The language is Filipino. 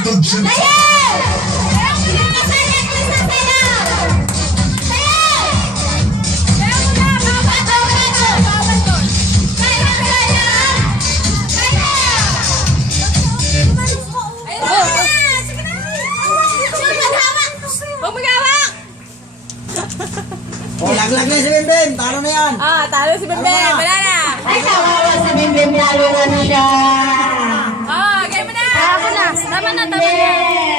Attention. Oh, laglag na si Bimbim. Talo na yan. Ah, talo si Bimbim. Wala na. Ay, kawawa si Bimbim. Lalo na siya. Ah, game mo na. Tama na. Tama na.